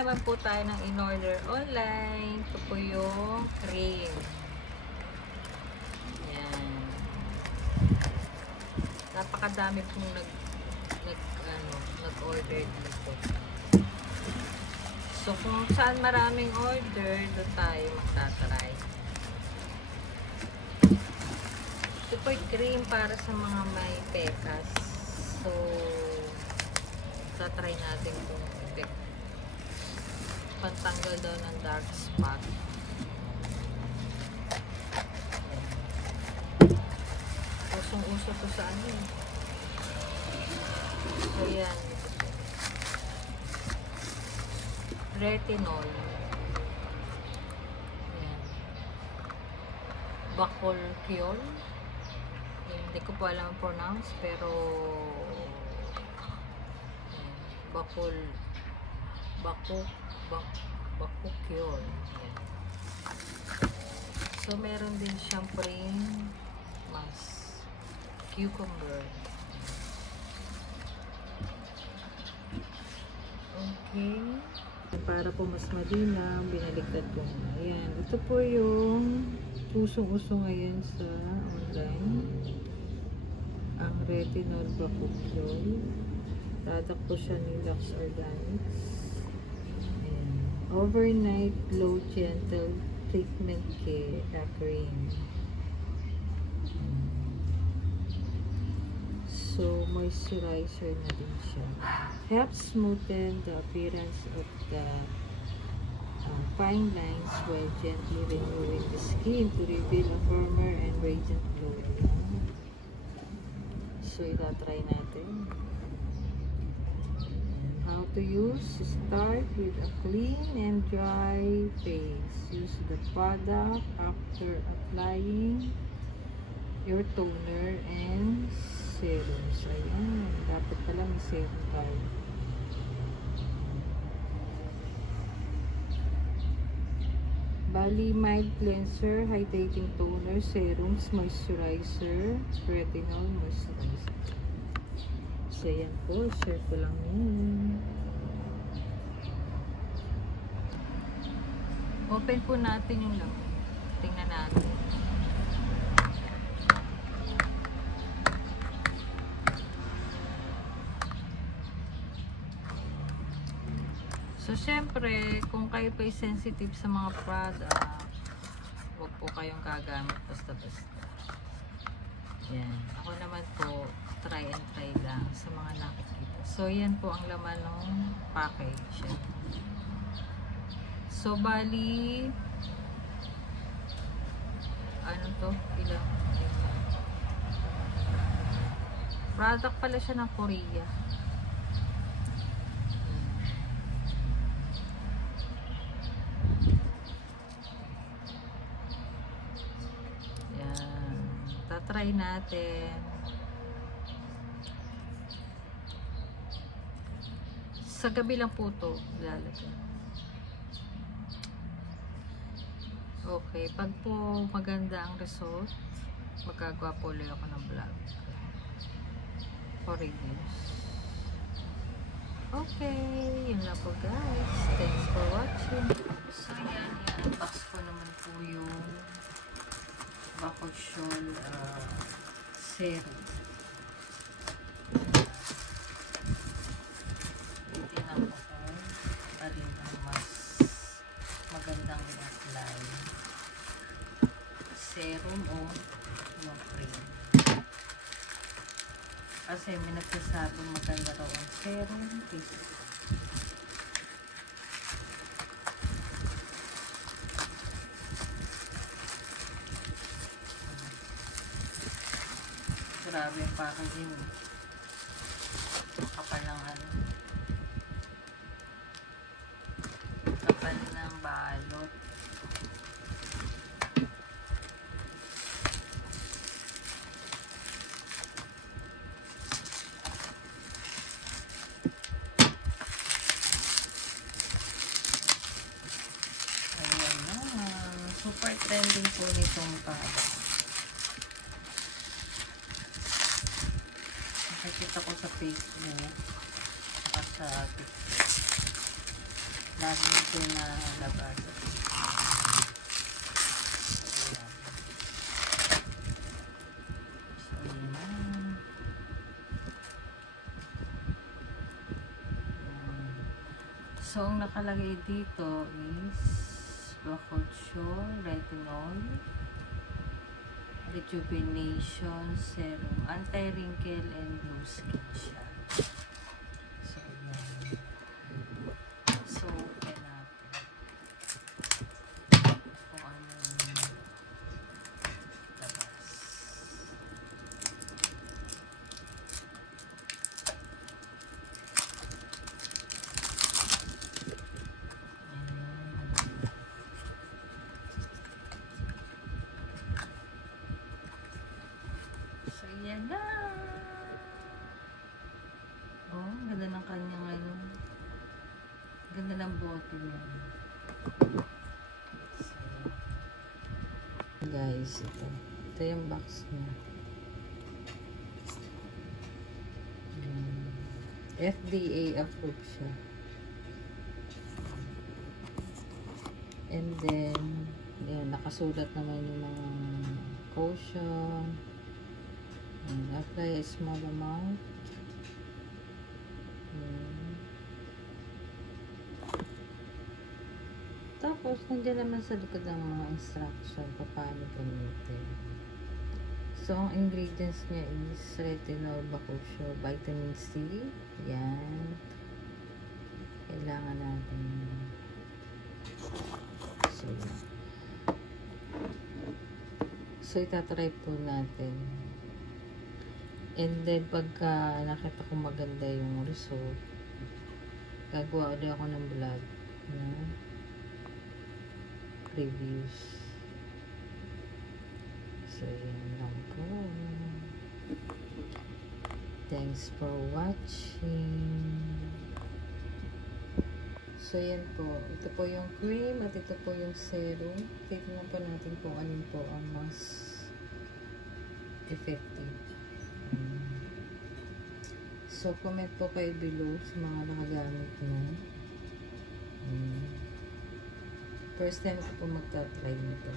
naman po tayo ng in-order online. Ito po yung cream. Yan. Napakadami pong nag-order dito. So, kung saan maraming order, doon tayo magtatry. Ito po yung cream para sa mga may pekas. So, tatry natin kung effect. Pantanggal daw ng dark spot. Usong-uso to sa ano eh. So, yan. Retinol. Yan. Bacolciol. Hindi ko po alam ang pronounce, pero bakukyol. So, meron din siyang praying mask. Cucumber. Okay. Para po mas malinaw, binaliktad ko na. Ayan. Ito po yung usong-uso ngayon sa online. Ang retinol bakukyol. Tatak po siya ni Lux Organics. Ayan. Overnight Glow Gentle Treatment Cream. So, moisturizer na din siya. Helps smoothen the appearance of the fine lines while gently renewing the skin to reveal a firmer and radiant glow. So, itatry natin. How to use? Start with a clean and dry face. Use the product after applying your toner and serums. Ayan. Dapat pala may serum tayo. Bali, mild cleanser, hydrating toner, serums, moisturizer, retinol, moisturizer. So, yan po. Share ko lang yun. Open po natin yung laman. Tingnan natin. So, syempre, kung kayo pa sensitive sa mga product, huwag po kayong gagamit basta-basta. Yan. Ako naman po, try and try lang sa mga nakikita. So, yan po ang laman ng package. So, bali, ano to? Ilang? Product pala siya ng Korea. Yan. Tatry natin. Sa gabi lang po ito lalagyan. Okay, pag po maganda ang result, magagawa po ulit ako ng vlog for reviews. Okay, yun lang po guys. Thanks for watching. So yan, i-unbox ko naman po yung Bacolciol serum. Tingnan ko kung alin ang mas magandang i-apply. Serum o yung cream. Kasi may nagsasabing maganda raw ang serum. Grabe yung packaging. Kapal ng ano. Kapal ng balot. Ayan na. Super trending po nitong product. Nakikita ko sa Facebook at sa TikTok. lagi ito na labas. So, ang nakalagay dito is Bacolcio Retinol Rejuvenation Serum, Anti-Wrinkle and Glow Skin siya. So, yan. So, open natin. Kung ano yung labas. So, yan na. Oh, ang ganda ng kanyang ano. Ganda ng bote niya. So, guys, ito. Ito yung box niya. FDA approved siya. And then, yan, nakasulat naman yung mga caution. And apply a small amount. Tapos, nandiyan naman sa likod ng mga instruction kung paano gamitin. So, ang ingredients niya is retinol, bakusyo, vitamin C. Yan. Kailangan natin. So, itatry po natin. And then, pagka nakita ko maganda yung result, gagawa ulit ako ng vlog na reviews. So, yan lang po. Thanks for watching. So, yan po. Ito po yung cream at ito po yung serum. Tignan po natin kung alin po ang mas effective. So, comment po kayo below sa mga nakagamit nyo. First time ko po magta-try nito.